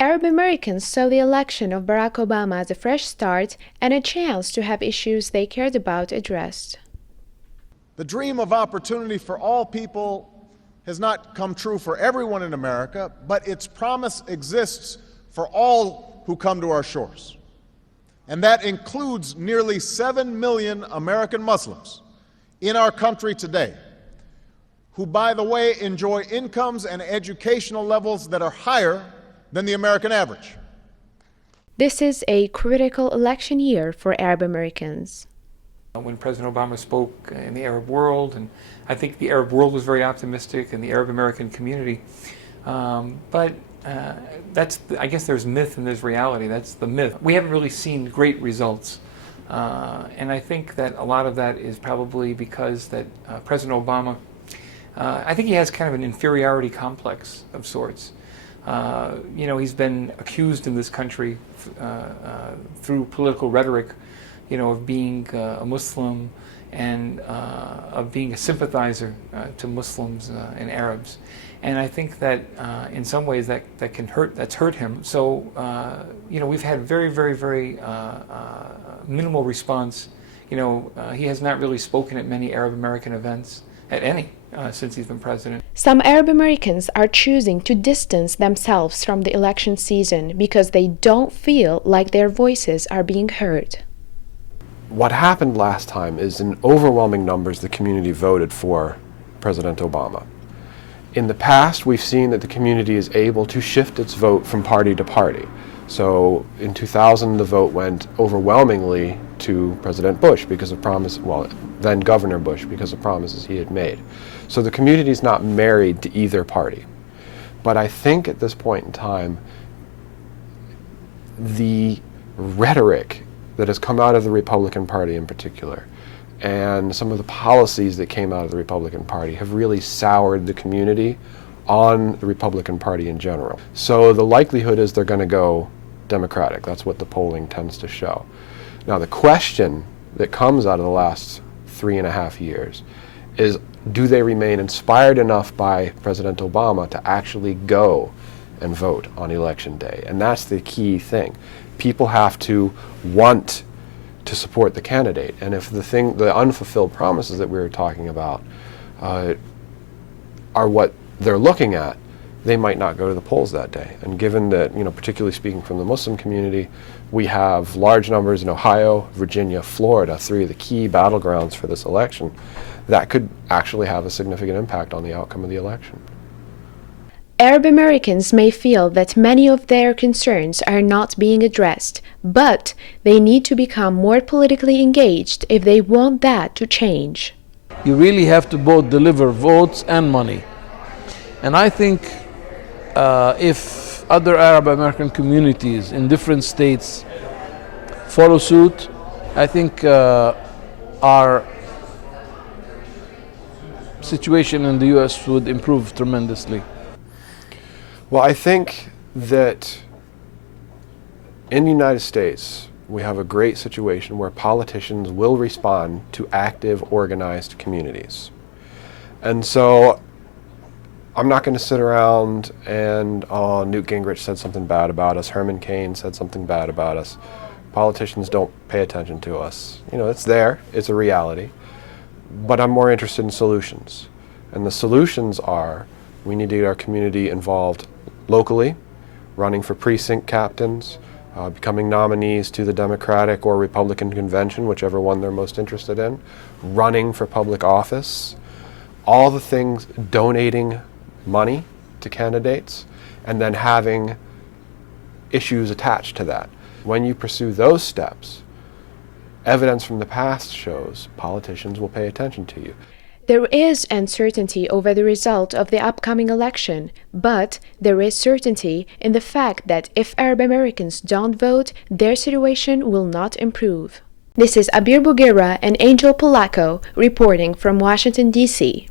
Arab Americans saw the election of Barack Obama as a fresh start and a chance to have issues they cared about addressed. The dream of opportunity for all people has not come true for everyone in America, but its promise exists for all who come to our shores. And that includes nearly 7 million American Muslims in our country today, who, by the way, enjoy incomes and educational levels that are higher than the American average. This is a critical election year for Arab Americans. When President Obama spoke in the Arab world, and I think the Arab world was very optimistic, and the Arab American community, but I guess there's myth and there's reality. That's the myth. We haven't really seen great results, and I think that a lot of that is probably because that President Obama, I think he has kind of an inferiority complex of sorts. He's been accused in this country through political rhetoric, of being a Muslim and of being a sympathizer to Muslims and Arabs. And I think that in some ways that's hurt him. So, we've had very, very, very minimal response. He has not really spoken at many Arab American events, at any, since he's been president. Some Arab Americans are choosing to distance themselves from the election season because they don't feel like their voices are being heard. What happened last time is in overwhelming numbers the community voted for President Obama. In the past, we've seen that the community is able to shift its vote from party to party. So in 2000, the vote went overwhelmingly to President Bush because of then Governor Bush, because of promises he had made. So the community is not married to either party. But I think at this point in time, the rhetoric that has come out of the Republican Party in particular, and some of the policies that came out of the Republican Party have really soured the community on the Republican Party in general. So the likelihood is they're going to go Democratic. That's what the polling tends to show. Now the question that comes out of the last 3.5 years is, do they remain inspired enough by President Obama to actually go and vote on Election Day? And that's the key thing. People have to want to support the candidate. And if the unfulfilled promises that we were talking about are what they're looking at, they might not go to the polls that day. And given that, particularly speaking from the Muslim community, we have large numbers in Ohio, Virginia, Florida, 3 of the key battlegrounds for this election, that could actually have a significant impact on the outcome of the election. Arab Americans may feel that many of their concerns are not being addressed, but they need to become more politically engaged if they want that to change. You really have to both deliver votes and money. And I think if other Arab American communities in different states follow suit, I think our situation in the U.S. would improve tremendously. Well, I think that in the United States, we have a great situation where politicians will respond to active, organized communities. And so I'm not going to sit around and, Newt Gingrich said something bad about us, Herman Cain said something bad about us. Politicians don't pay attention to us. It's there, it's a reality. But I'm more interested in solutions. And the solutions are, we need to get our community involved locally, running for precinct captains, becoming nominees to the Democratic or Republican convention, whichever one they're most interested in, running for public office, all the things, donating money to candidates, and then having issues attached to that. When you pursue those steps, evidence from the past shows politicians will pay attention to you. There is uncertainty over the result of the upcoming election, but there is certainty in the fact that if Arab Americans don't vote, their situation will not improve. This is Abir Bouguera and Angel Polacco reporting from Washington, D.C.